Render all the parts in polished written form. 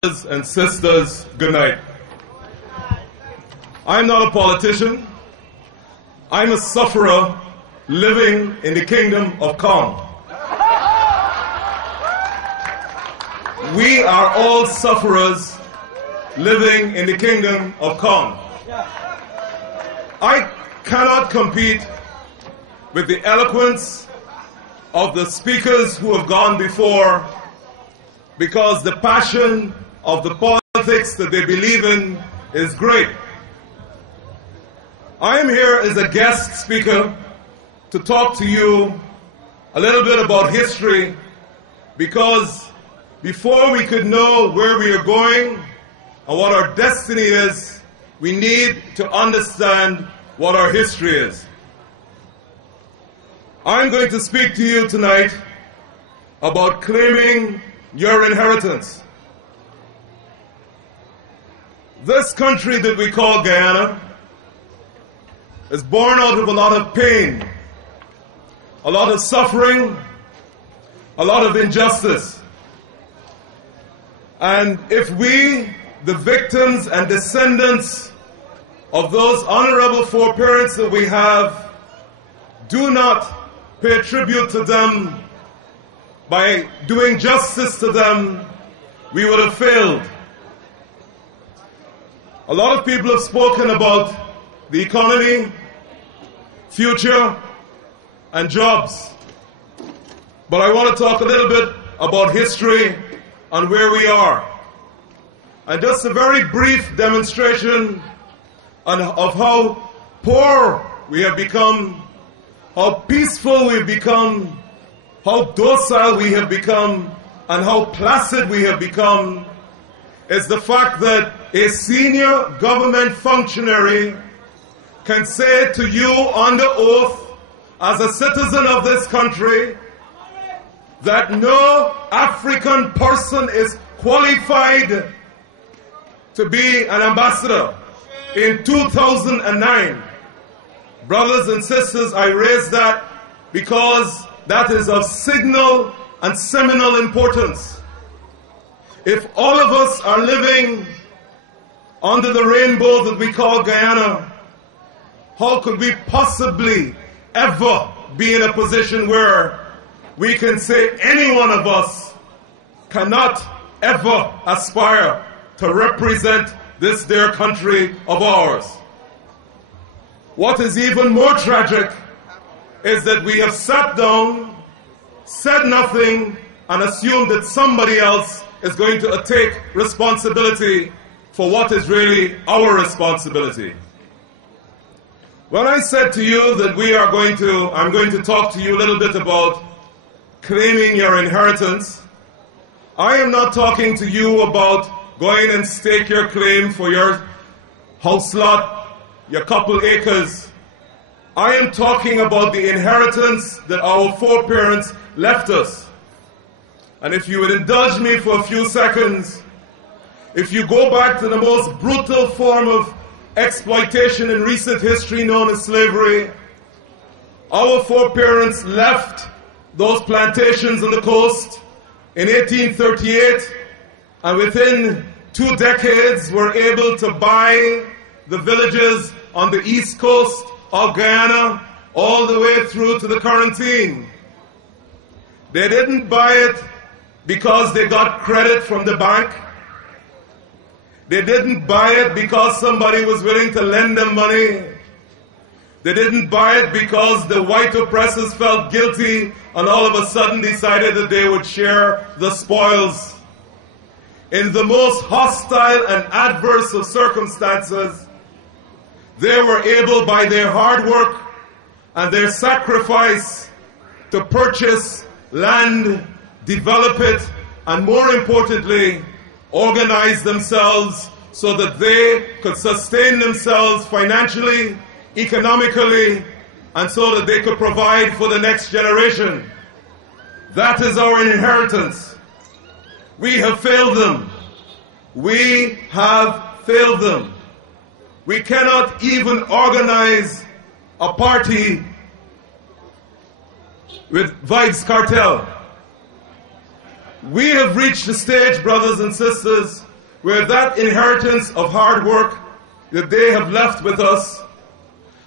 Brothers and sisters, good night. I'm not a politician. I'm a sufferer living in the kingdom of calm. We are all sufferers living in the kingdom of calm. I cannot compete with the eloquence of the speakers who have gone before, because the passion of the politics that they believe in is great. I am here as a guest speaker to talk to you a little bit about history, because before we could know where we are going and what our destiny is, we need to understand what our history is. I'm going to speak to you tonight about claiming your inheritance. This country that we call Guyana is born out of a lot of pain, a lot of suffering, a lot of injustice. And if we, the victims and descendants of those honorable foreparents that we have, do not pay tribute to them by doing justice to them, we would have failed. A lot of people have spoken about the economy, future, and jobs. But I want to talk a little bit about history and where we are. And just a very brief demonstration of how poor we have become, how peaceful we've become, how docile we have become, and how placid we have become, is the fact that a senior government functionary can say to you under oath, as a citizen of this country, that no African person is qualified to be an ambassador in 2009. Brothers and sisters, I raise that because that is of signal and seminal importance. If all of us are living under the rainbow that we call Guyana, how could we possibly ever be in a position where we can say any one of us cannot ever aspire to represent this dear country of ours? What is even more tragic is that we have sat down, said nothing, and assumed that somebody else is going to take responsibility for what is really our responsibility. When I said to you that I'm going to talk to you a little bit about claiming your inheritance, I am not talking to you about going and stake your claim for your house lot, your couple acres. I am talking about the inheritance that our foreparents left us. And if you would indulge me for a few seconds, if you go back to the most brutal form of exploitation in recent history known as slavery, our foreparents left those plantations on the coast in 1838, and within 2 decades were able to buy the villages on the east coast of Guyana all the way through to the quarantine. They didn't buy it because they got credit from the bank. They didn't buy it because somebody was willing to lend them money. They didn't buy it because the white oppressors felt guilty and all of a sudden decided that they would share the spoils. In the most hostile and adverse of circumstances, they were able, by their hard work and their sacrifice, to purchase land, develop it, and more importantly, organize themselves so that they could sustain themselves financially, economically, and so that they could provide for the next generation. That is our inheritance. We have failed them. We have failed them. We cannot even organize a party with Vibes Cartel. We have reached the stage, brothers and sisters, where that inheritance of hard work that they have left with us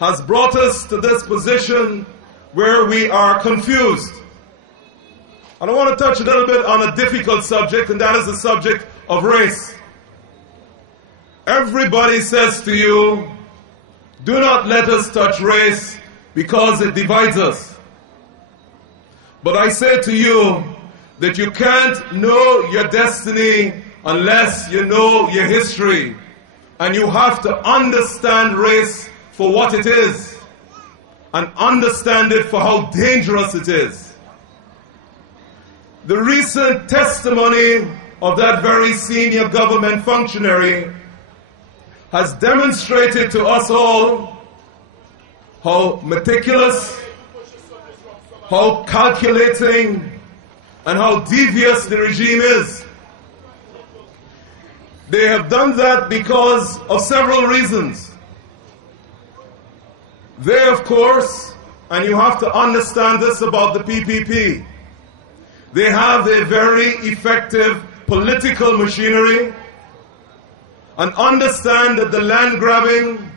has brought us to this position where we are confused. And I want to touch a little bit on a difficult subject, and that is the subject of race. Everybody says to you, do not let us touch race because it divides us. But I say to you that you can't know your destiny unless you know your history. And you have to understand race for what it is and understand it for how dangerous it is. The recent testimony of that very senior government functionary has demonstrated to us all how meticulous, how calculating, and how devious the regime is. They have done that because of several reasons. They, of course, and you have to understand this about the PPP, they have a very effective political machinery, and understand that the land grabbing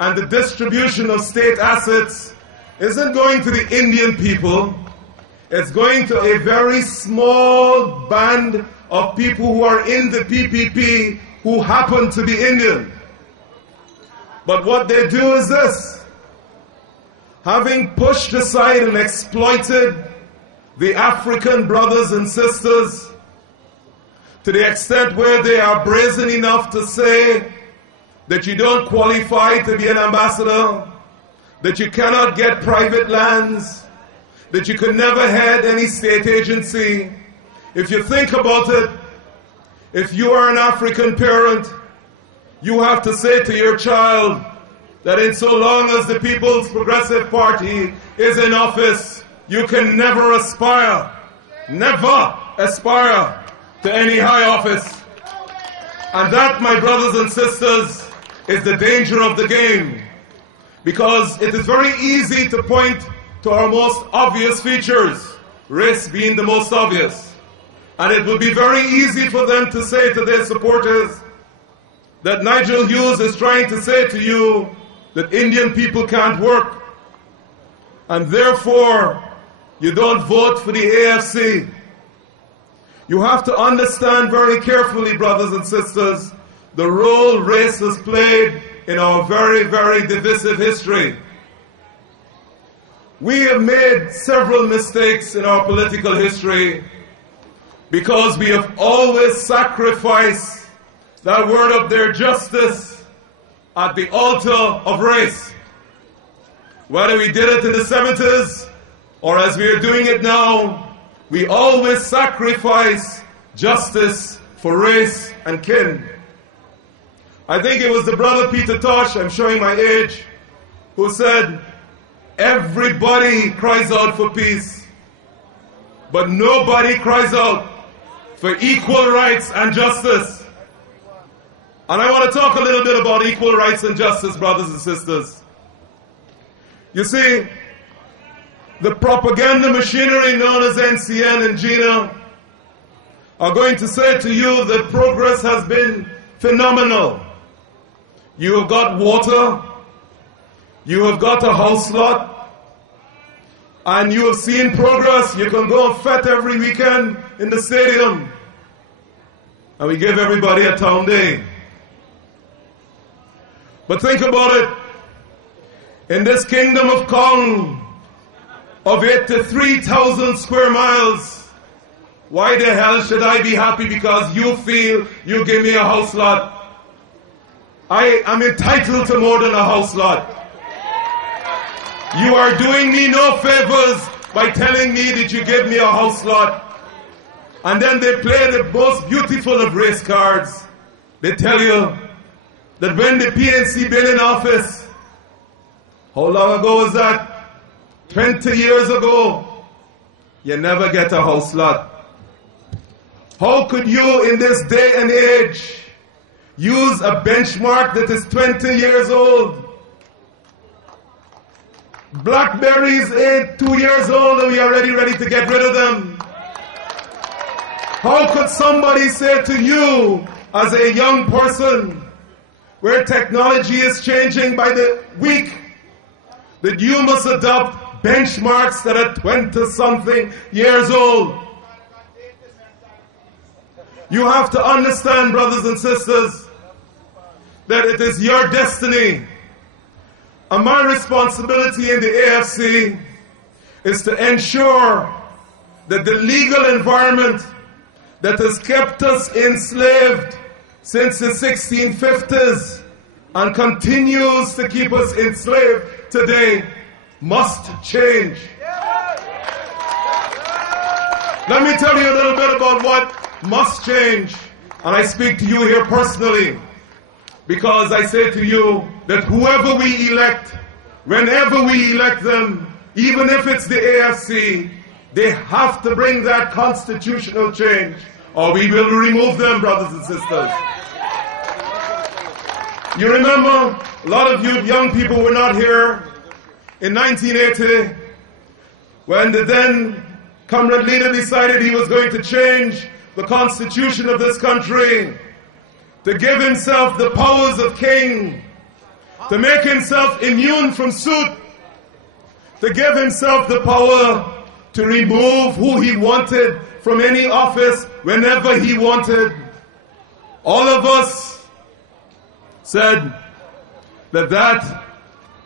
and the distribution of state assets isn't going to the Indian people. It's going to a very small band of people who are in the PPP who happen to be Indian. But what they do is this: having pushed aside and exploited the African brothers and sisters to the extent where they are brazen enough to say that you don't qualify to be an ambassador, that you cannot get private lands, that you could never head any state agency. If you think about it, if you are an African parent, you have to say to your child that in so long as the People's Progressive Party is in office, you can never aspire to any high office. And that, my brothers and sisters, is the danger of the game. Because it is very easy to point to our most obvious features, race being the most obvious. And it will be very easy for them to say to their supporters that Nigel Hughes is trying to say to you that Indian people can't work, and therefore you don't vote for the AFC. You have to understand very carefully, brothers and sisters, the role race has played in our very, very divisive history. We have made several mistakes in our political history because we have always sacrificed that word up there, justice, at the altar of race. Whether we did it in the 70s or as we are doing it now, we always sacrifice justice for race and kin. I think it was the brother Peter Tosh, I'm showing my age, who said, everybody cries out for peace, but nobody cries out for equal rights and justice. And I want to talk a little bit about equal rights and justice, brothers and sisters. You see, the propaganda machinery known as NCN and GINA are going to say to you that progress has been phenomenal. You have got water, you have got a house lot, and you have seen progress. You can go and fet every weekend in the stadium. And we give everybody a town day. But think about it. In this kingdom of Kong, of 83,000 square miles, why the hell should I be happy because you feel you give me a house lot? I am entitled to more than a house lot. You are doing me no favors by telling me that you give me a house lot. And then they play the most beautiful of race cards. They tell you that when the PNC been in office, how long ago was that? 20 years ago, you never get a house lot. How could you in this day and age use a benchmark that is 20 years old? Blackberries ain't 2 years old and we are already ready to get rid of them. How could somebody say to you as a young person, where technology is changing by the week, that you must adopt benchmarks that are 20-something years old. You have to understand, brothers and sisters, that it is your destiny. And my responsibility in the AFC is to ensure that the legal environment that has kept us enslaved since the 1650s and continues to keep us enslaved today must change. Let me tell you a little bit about what must change, and I speak to you here personally, because I say to you that whoever we elect, whenever we elect them, even if it's the AFC, they have to bring that constitutional change, or we will remove them, brothers and sisters. You remember, a lot of you young people were not here in 1980 when the then Comrade Linden decided he was going to change the constitution of this country to give himself the powers of king, to make himself immune from suit, to give himself the power to remove who he wanted from any office whenever he wanted. All of us said that that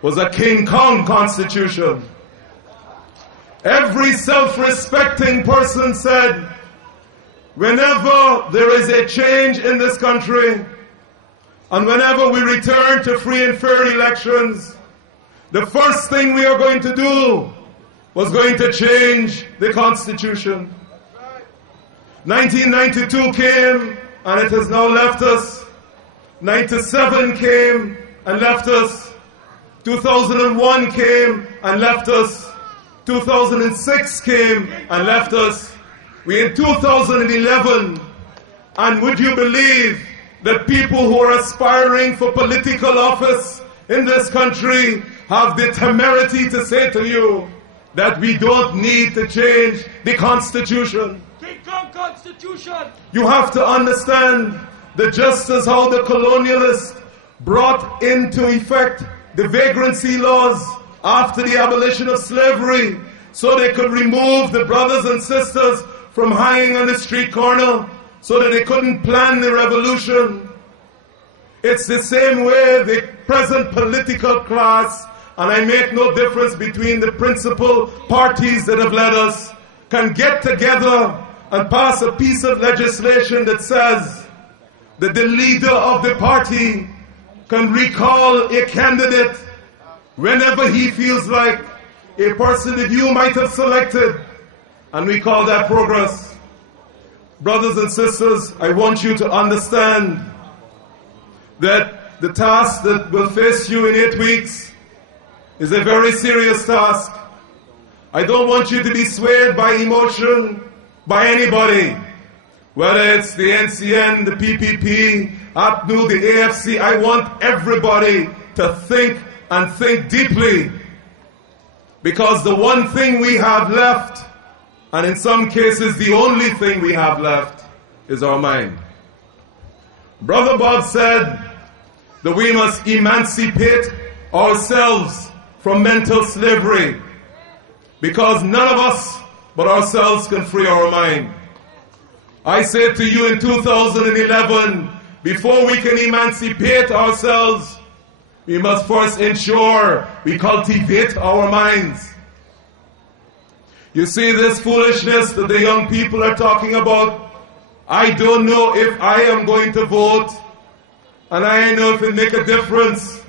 was a King Kong constitution. Every self-respecting person said, whenever there is a change in this country, and whenever we return to free and fair elections, the first thing we are going to do was going to change the Constitution. 1992 came, and it has now left us. 97 came and left us. 2001 came and left us. 2006 came and left us. We're in 2011, and would you believe that people who are aspiring for political office in this country have the temerity to say to you that we don't need to change the Constitution? King Kong Constitution! You have to understand that just as how the colonialists brought into effect the vagrancy laws after the abolition of slavery so they could remove the brothers and sisters from hanging on the street corner so that they couldn't plan the revolution, it's the same way the present political class, and I make no difference between the principal parties that have led us, can get together and pass a piece of legislation that says that the leader of the party can recall a candidate whenever he feels like, a person that you might have selected, and we call that progress. Brothers and sisters, I want you to understand that the task that will face you in 8 weeks is a very serious task. I don't want you to be swayed by emotion by anybody, whether it's the NCN, the PPP, APNU, the AFC. I want everybody to think and think deeply, because the one thing we have left, and in some cases the only thing we have left, is our mind. Brother Bob said that we must emancipate ourselves from mental slavery, because none of us but ourselves can free our mind. I say to you in 2011, before we can emancipate ourselves, we must first ensure we cultivate our minds. You see this foolishness that the young people are talking about? I don't know if I am going to vote, and I don't know if it make a difference.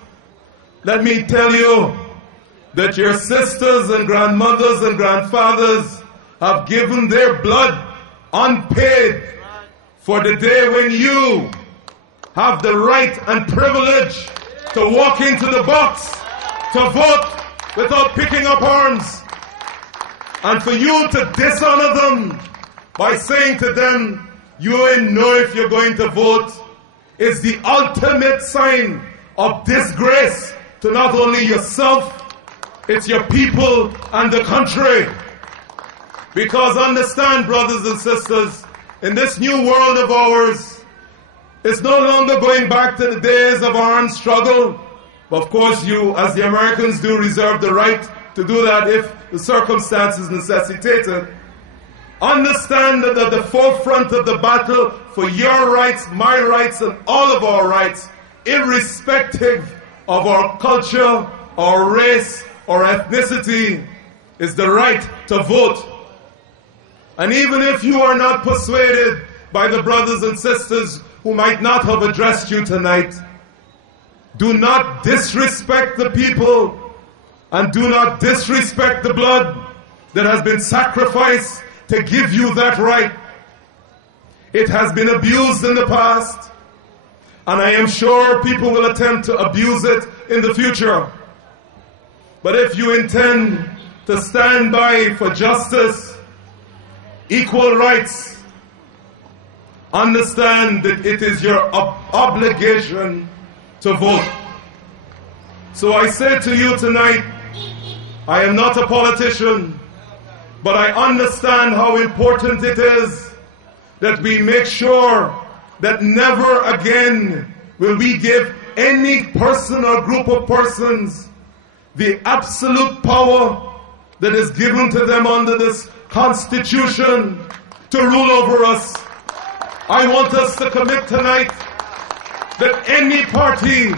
Let me tell you that your sisters and grandmothers and grandfathers have given their blood unpaid for the day when you have the right and privilege to walk into the box, to vote without picking up arms, and for you to dishonor them by saying to them, you ain't know if you're going to vote, is the ultimate sign of disgrace to not only yourself, it's your people and the country. Because understand, brothers and sisters, in this new world of ours, It's no longer going back to the days of armed struggle. But of course you, as the Americans do, reserve the right to do that if the circumstances necessitate it. Understand that at the forefront of the battle for your rights, my rights, and all of our rights, irrespective of our culture, our race, or ethnicity, is the right to vote. And even if you are not persuaded by the brothers and sisters who might not have addressed you tonight, do not disrespect the people and do not disrespect the blood that has been sacrificed to give you that right. It has been abused in the past, and I am sure people will attempt to abuse it in the future. But if you intend to stand by for justice, equal rights, understand that it is your obligation to vote. So I say to you tonight, I am not a politician, but I understand how important it is that we make sure that never again will we give any person or group of persons the absolute power that is given to them under this Constitution to rule over us. I want us to commit tonight that any party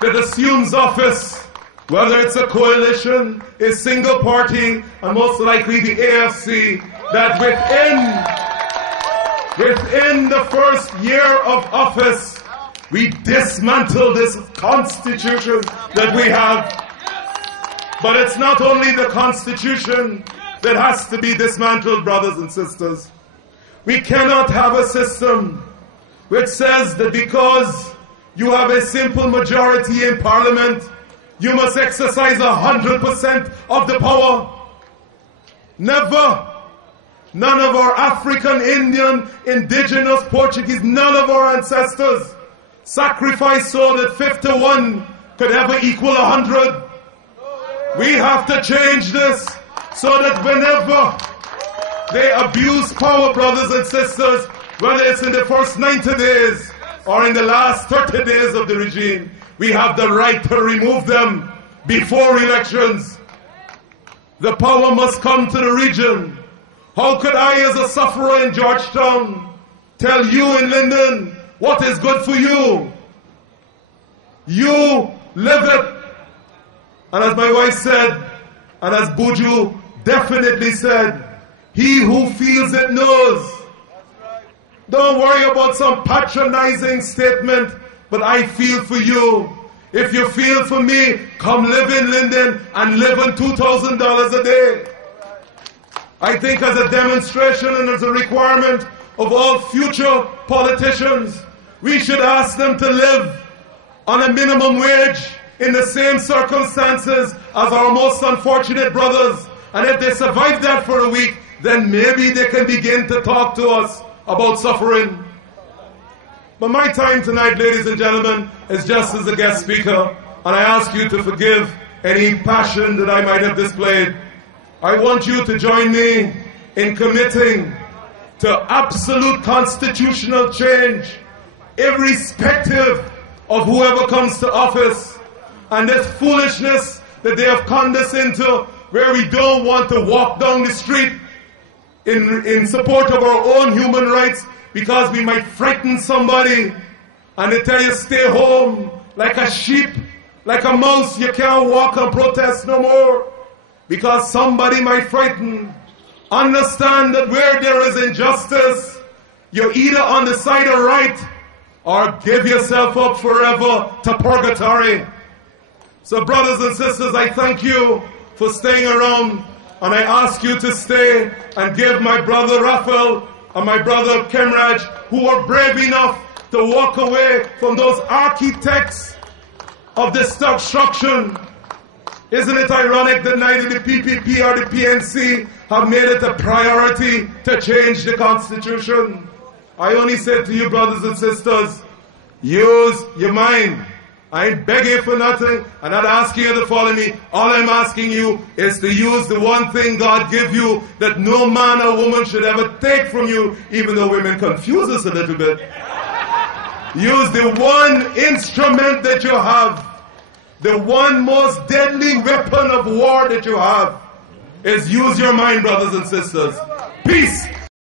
that assumes office, whether it's a coalition, a single party, and most likely the AFC, that within the first year of office, we dismantle this Constitution that we have. But it's not only the Constitution that has to be dismantled, brothers and sisters. We cannot have a system which says that because you have a simple majority in Parliament, you must exercise 100% of the power. Never. None of our African, Indian, indigenous, Portuguese, none of our ancestors sacrificed so that 51 could ever equal 100. We have to change this so that whenever they abuse power, brothers and sisters, whether it's in the first 90 days or in the last 30 days of the regime, we have the right to remove them before elections. The power must come to the region. How could I, as a sufferer in Georgetown, tell you in Linden what is good for you? You live it. And as my wife said, and as Buju definitely said, he who feels it knows. Don't worry about some patronizing statement, but I feel for you. If you feel for me, come live in Linden and live on $2,000 a day. I think as a demonstration and as a requirement of all future politicians, we should ask them to live on a minimum wage in the same circumstances as our most unfortunate brothers. And if they survive that for a week, then maybe they can begin to talk to us about suffering. But my time tonight, ladies and gentlemen, is just as a guest speaker, and I ask you to forgive any passion that I might have displayed. I want you to join me in committing to absolute constitutional change, irrespective of whoever comes to office. And this foolishness that they have conned us into, where we don't want to walk down the street in support of our own human rights because we might frighten somebody, and they tell you stay home like a sheep, like a mouse, you can't walk and protest no more because somebody might frighten. Understand that where there is injustice, you're either on the side of right or give yourself up forever to purgatory. So brothers and sisters, I thank you for staying around, and I ask you to stay and give my brother Raphael and my brother Kemraj, who were brave enough to walk away from those architects of destruction. Isn't it ironic that neither the PPP or the PNC have made it a priority to change the Constitution? I only say to you, brothers and sisters, use your mind. I ain't begging for nothing. I'm not asking you to follow me. All I'm asking you is to use the one thing God give you that no man or woman should ever take from you, even though women confuse us a little bit. Use the one instrument that you have. The one most deadly weapon of war that you have is use your mind, brothers and sisters. Peace.